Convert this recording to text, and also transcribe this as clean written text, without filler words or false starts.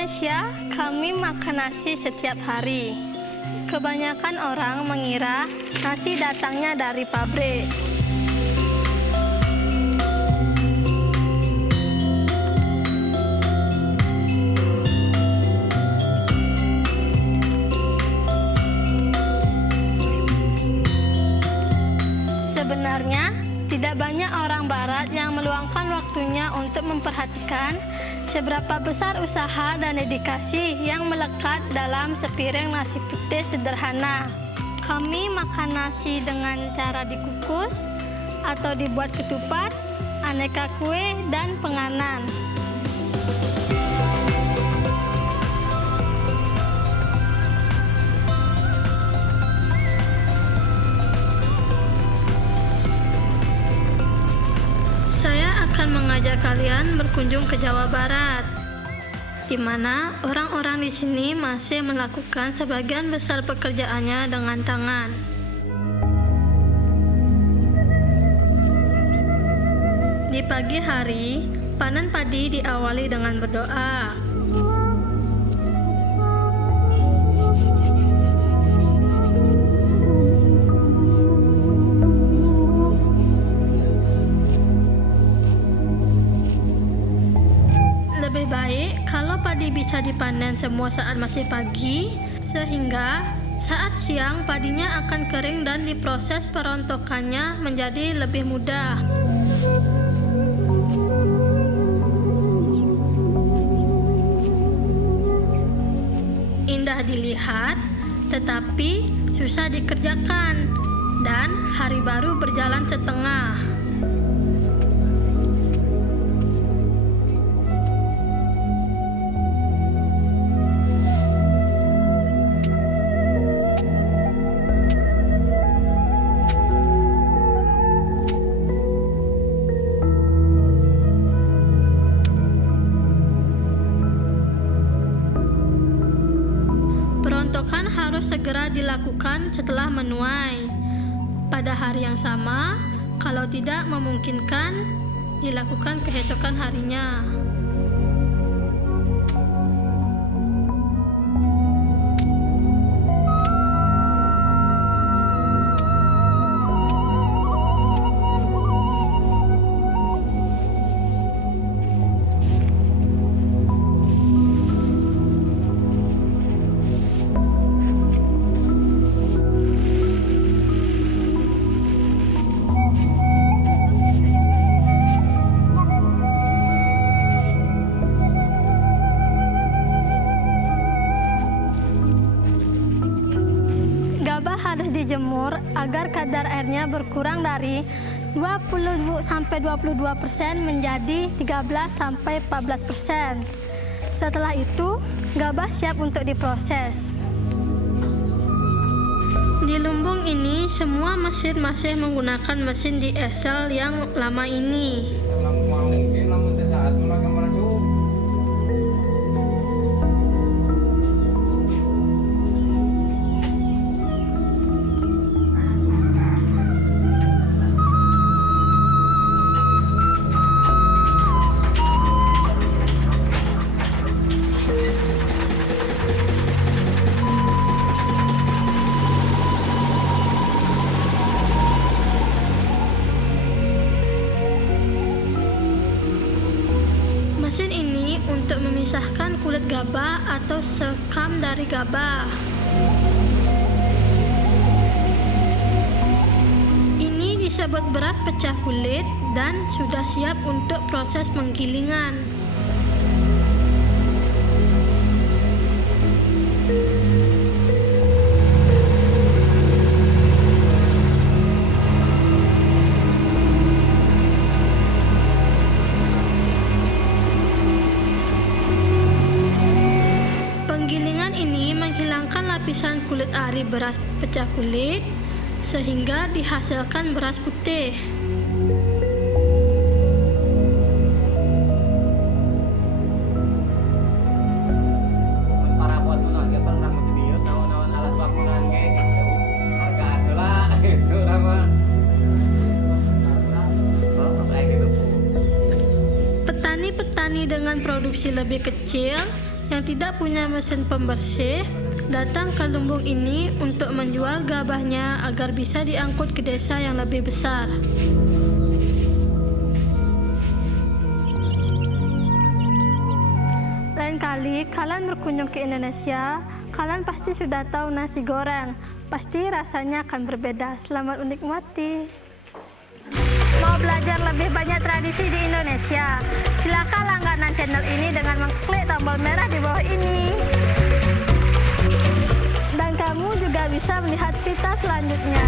Indonesia, kami makan nasi setiap hari. Kebanyakan orang mengira nasi datangnya dari pabrik. Sebenarnya, tidak banyak orang Barat yang meluangkan waktunya untuk memperhatikan seberapa besar usaha dan dedikasi yang melekat dalam sepiring nasi putih sederhana. Kami makan nasi dengan cara dikukus atau dibuat ketupat, aneka kue, dan penganan. Saya akan mengajak kalian berkunjung ke Jawa Barat, di mana orang-orang di sini masih melakukan sebagian besar pekerjaannya dengan tangan. Di pagi hari, panen padi diawali dengan berdoa. Lebih baik kalau padi bisa dipanen semua saat masih pagi, sehingga saat siang padinya akan kering dan diproses perontokannya menjadi lebih mudah. Indah dilihat, tetapi susah dikerjakan, dan hari baru berjalan setengah. Perontokan harus segera dilakukan setelah menuai. Pada hari yang sama, kalau tidak memungkinkan, dilakukan keesokan harinya. Harus dijemur agar kadar airnya berkurang dari 20-22% menjadi 13-14%. Setelah itu, gabah siap untuk diproses. Di lumbung ini, semua mesin masih menggunakan mesin diesel yang lama ini. Mesin ini untuk memisahkan kulit gabah atau sekam dari gabah. Ini disebut beras pecah kulit dan sudah siap untuk proses penggilingan. Penggilingan ini menghilangkan lapisan kulit ari beras pecah kulit sehingga dihasilkan beras putih. Petani-petani dengan produksi lebih kecil yang tidak punya mesin pembersih datang ke lumbung ini untuk menjual gabahnya agar bisa diangkut ke desa yang lebih besar. Lain kali kalian berkunjung ke Indonesia, kalian pasti sudah tahu nasi goreng. Pasti rasanya akan berbeda. Selamat menikmati. Mau belajar lebih banyak tradisi di Indonesia? Silakan langganan channel ini dengan mengklik tombol merah di bawah ini. Dan kamu juga bisa melihat cerita selanjutnya.